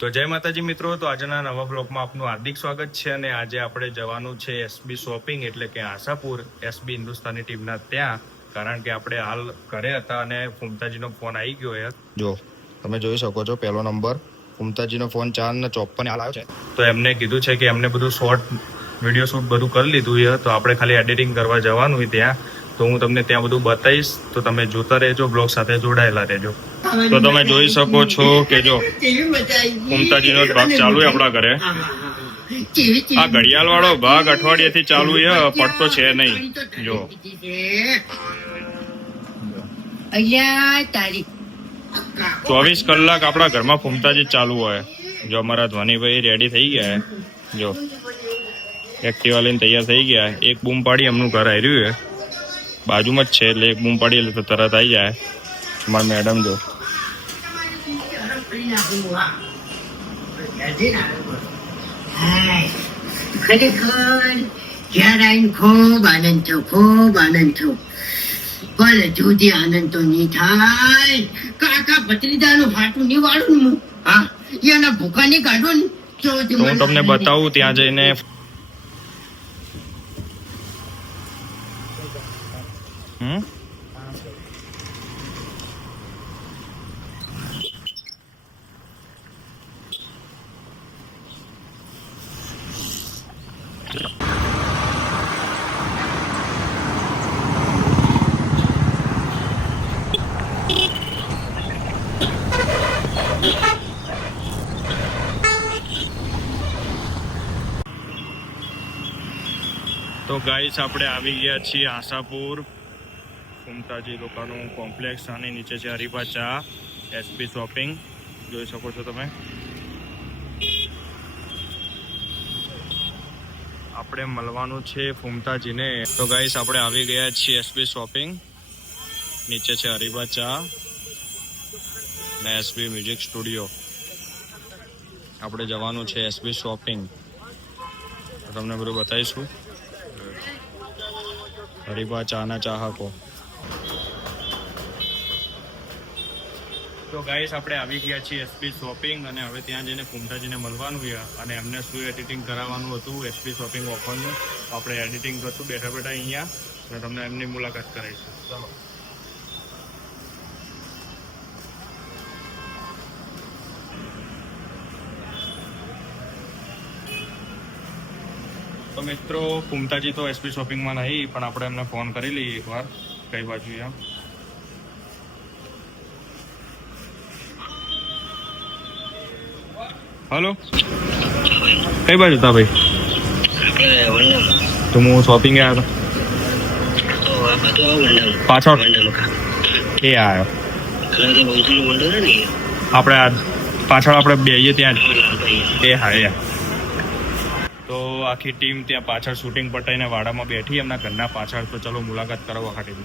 તો જય માતાજી મિત્રો, તો આજના નવા બ્લોગમાં આપનું હાર્દિક સ્વાગત છે. અને આજે આપણે જવાનું છે એસબી શોપિંગ એટલે કે આશાપુર એસબી હિન્દુસ્તાની ટીમના ત્યાં, કારણ કે આપણે હાલ ઘરે હતા અને ફૂમતાજીનો ફોન આવી ગયો છે. જો તમે જોઈ શકો છો, પહેલો નંબર ફૂમતાજીનો ફોન 4:54 હાલ આવ્યો છે. તો એમને કીધું છે કે એમને બધું શોર્ટ વિડીયો શૂટ બધું કરી લીધું છે, તો આપણે ખાલી એડિટિંગ કરવા જવાનું હોય ત્યાં. તો હું તમને ત્યાં બધું બતાવીશ, તો તમે જોતા રહેજો, બ્લોગ સાથે જોડાયેલા રહેજો. તો તમે જોઈ શકો છો કે જો ફૂમતાજીનો ભાગ ચાલુ છે આપણા ઘરે. આ ઘડિયાળ વાળો ભાગ અઠવાડિયેથી ચાલુ છે, પડતો છે નહીં. જો 24 કલાક આપણા ઘરમાં ફૂમતાજી ચાલુ હોય. જો અમારા ધ્વનિભાઈ રેડી થઈ ગયા છે. જો એક્ટિવા લઈને તૈયાર થઈ ગયા. એક બૂમ પાડી એમનું ઘર આવી રહ્યું છે, બાજુમાં જ છે, એટલે એક બૂમ પાડી એટલે તો તરત આવી જાય. મારા મેડમ જો ખરેખર ઘેર આવીને ખૂબ આનંદ થયો, ખૂબ આનંદ થયો. પણ જુદી આનંદ તો નહીં થાય. કાકા ભત્રીજાનું હાટું નહીં વાળું ને, હા એના ભૂખા નહીં કાઢો ને તો હું તમને બતાવું ત્યાં જઈને. તો ગાઈસ આપણે આવી ગયા છીએ આશાપુર ફૂમતાજી લોકોનું કોમ્પ્લેક્સ. આની નીચે છે હરિભા ચા, એસપી શોપિંગ જોઈ શકો છો તમે. આપણે મળવાનું છે ફૂમતાજીને. તો ગાઈસ આપણે આવી ગયા છીએ એસપી શોપિંગ. નીચે છે હરિભા ચા ને એસપી મ્યુઝિક સ્ટુડિયો. આપણે જવાનું છે એસપી શોપિંગ, તમને બધું બતાવીશું. હરિભા ચાના ચાહકો. તો ગાઈસ આપણે આવી ગયા છીએ એસપી શોપિંગ, અને હવે ત્યાં જઈને ફૂમતાજીને મળવાનું છે અને એમને શું એડિટિંગ કરાવવાનું હતું એસપી શોપિંગ ઓફરનું. આપણે એડિટિંગ કરશું બેઠા બેઠા અહીંયા, અને તમને એમની મુલાકાત કરાવીશું. ચાલો. તો મિત્રો ફૂમતાજી તો એસપી શોપિંગમાં નહીં, પણ આપણે એમને ફોન કરી લઈએ એકવાર કઈ બાજુ એમ. હલો, કઈ બાજુ હતા ભાઈ? તો હું શોપિંગ આવ્યો હતો પાછળ. એ આવ્યો આપણે પાછળ આપણે બેહીએ ત્યાં જ. એ હા એ. તો આખી ટીમ ત્યાં પાછળ શૂટિંગ પટાઈને વાડામાં બેઠી એમના ઘરના પાછળ. તો ચલો મુલાકાત કરાવો આખા ટીમ.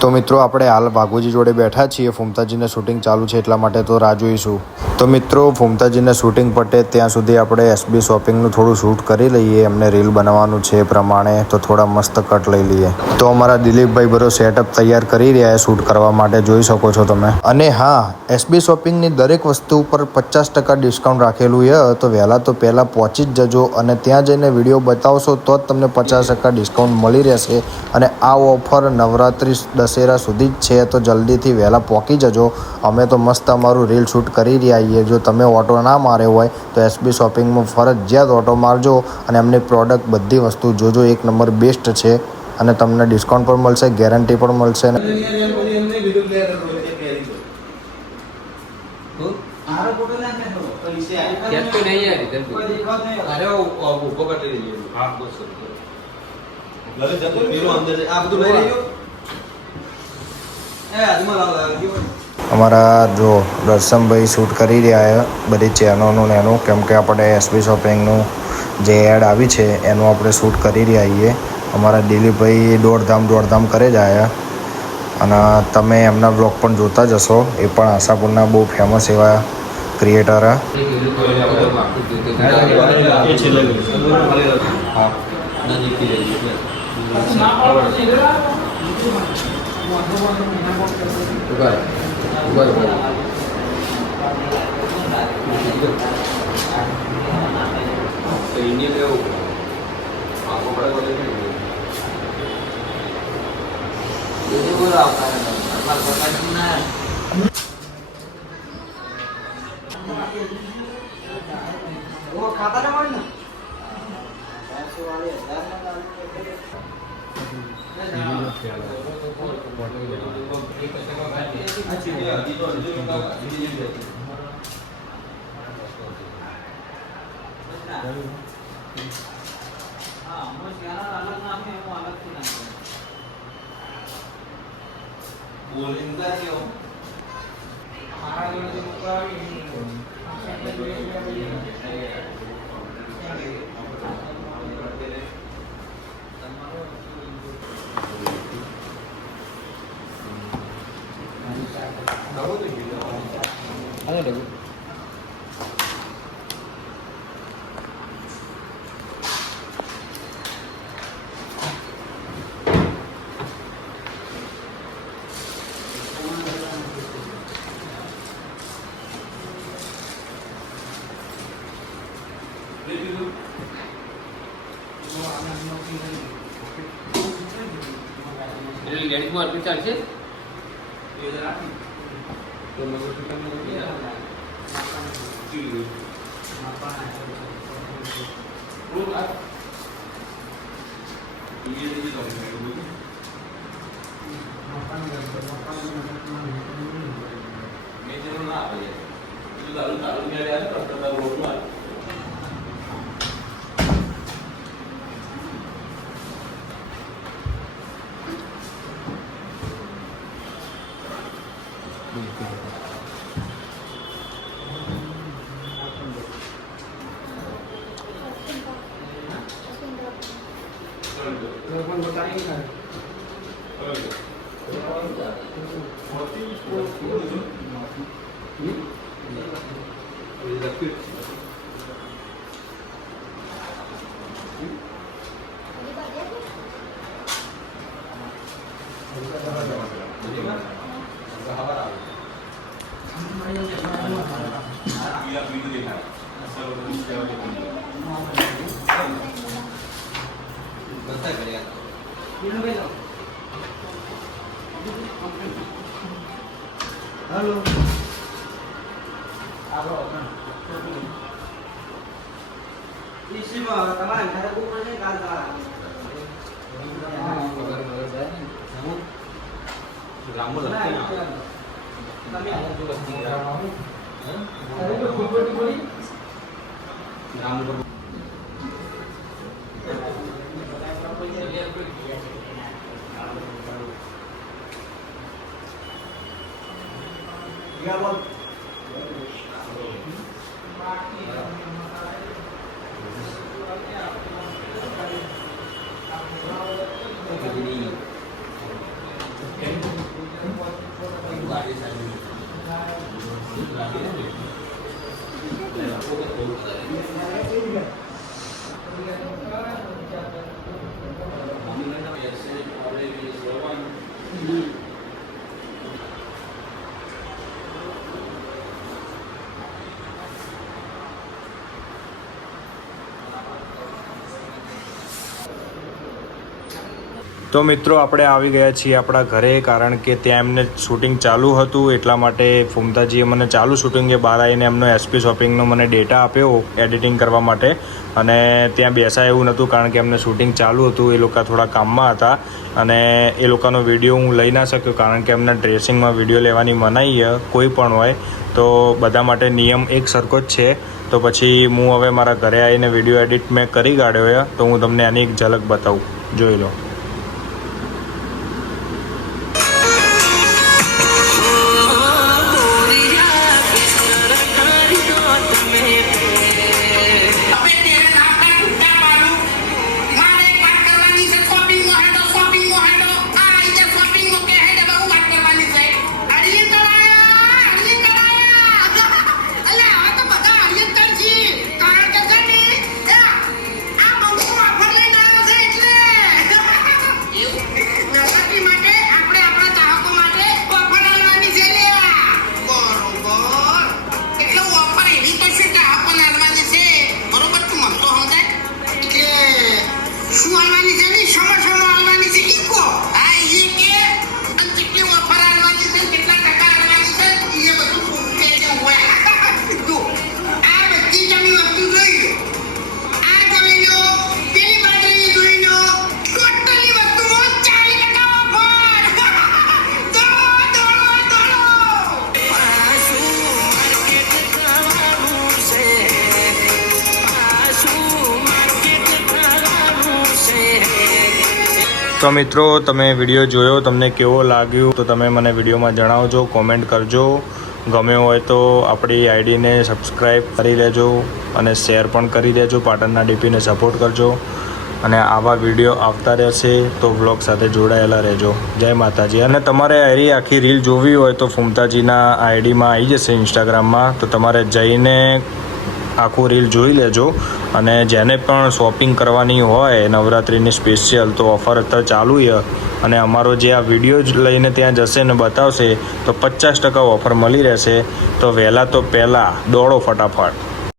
તો મિત્રો આપણે હાલ વાઘુજી જોડે બેઠા છીએ. ફૂમતાજીને શૂટિંગ ચાલુ છે એટલા માટે તો રાહ જોઈશું. તો મિત્રો ફૂમતાજીને શૂટિંગ પટે ત્યાં સુધી આપણે એસબી શોપિંગનું થોડું શૂટ કરી લઈએ. એમને રીલ બનાવવાનું છે એ પ્રમાણે, તો થોડા મસ્ત કટ લઈ લઈએ. તો અમારા દિલીપભાઈ બધો સેટઅપ તૈયાર કરી રહ્યા શૂટ કરવા માટે, જોઈ શકો છો તમે. અને હા, એસબી શોપિંગની દરેક વસ્તુ ઉપર 50% ડિસ્કાઉન્ટ રાખેલું છે. તો વહેલા તો પહેલાં પહોંચી જ જજો, અને ત્યાં જઈને વિડીયો બતાવશો તો જ તમને 50% ડિસ્કાઉન્ટ મળી રહેશે. અને આ ઓફર નવરાત્રિ દશેરા સુધી જ છે, તો જલ્દીથી વહેલા પહોંચી જજો. અમે તો મસ્ત અમારું રીલ શૂટ કરી રહ્યા છીએ. જો તમે ઓટો ના માર્યો હોય તો એસબી શોપિંગમાં ફરજિયાત ઓટો મારજો, અને એમની પ્રોડક્ટ બધી વસ્તુ જોજો, એક નંબર બેસ્ટ છે. અને તમને ડિસ્કાઉન્ટ પણ મળશે, ગેરંટી પણ મળશે. અમારા જો દર્શનભાઈ શૂટ કરી રહ્યા બધી ચેનલોનું ને એનું, કેમ કે આપણે એસબી શોપિંગનું જે એડ આવી છે એનું આપણે શૂટ કરી રહ્યા છીએ. અમારા દિલીપભાઈ દોડધામ કરે જ આવ્યા, અને તમે એમના બ્લોગ પણ જોતા જ હશો. એ પણ આશાપુરના બહુ ફેમસ એવા ક્રિએટર. લેડીઝમાં આટલું ચાલશે તો મિત્રો આપણે આવી ગયા છીએ આપણા ઘરે, કારણ કે ત્યાં એમને શૂટિંગ ચાલુ હતું એટલા માટે ફૂમતાજીએ મને ચાલુ શૂટિંગે બહાર આવીને એમનો એસપી શોપિંગનો મને ડેટા આપ્યો એડિટિંગ કરવા માટે. અને ત્યાં બેસાય એવું નહોતું કારણ કે એમને શૂટિંગ ચાલુ હતું, એ લોકો થોડા કામમાં હતા અને એ લોકોનો વિડીયો હું લઈ ના શક્યો કારણ કે એમના ડ્રેસિંગમાં વિડીયો લેવાની મનાઈ છે કોઈ પણ હોય તો. બધા માટે નિયમ એક સરખો જ છે. તો પછી હું હવે મારા ઘરે આવીને વિડીયો એડિટ મેં કરી કાઢ્યો છે, તો હું તમને આની એક ઝલક બતાવું, જોઈ લો. તો મિત્રો તમે વિડીયો જોયો, તમને કેવો લાગ્યું તો તમે મને વિડીયોમાં જણાવજો, કોમેન્ટ કરજો. ગમ્યો હોય તો આપણી આઈડીને સબસ્ક્રાઈબ કરી લેજો અને શેર પણ કરી દેજો. પાટણના ડીપીને સપોર્ટ કરજો અને આવા વિડીયો આવતા રહેશે તો બ્લોગ સાથે જોડાયેલા રહેજો. જય માતાજી. અને તમારે આખી રીલ જોવી હોય તો ફૂમતાજીના આઈડીમાં આવી જશે ઇન્સ્ટાગ્રામમાં, તો તમારે જઈને આખું રીલ જોઈ લેજો. અને જેને પણ શોપિંગ કરવાની હોય નવરાત્રિની સ્પેશિયલ તો ઓફર અત્યારે ચાલુ છે. અને અમારો જે આ વિડીયો જ લઈને ત્યાં જશે ને બતાવશે તો 50% ઓફર મળી રહેશે. તો વહેલા તો પહેલાં દોડો ફટાફટ.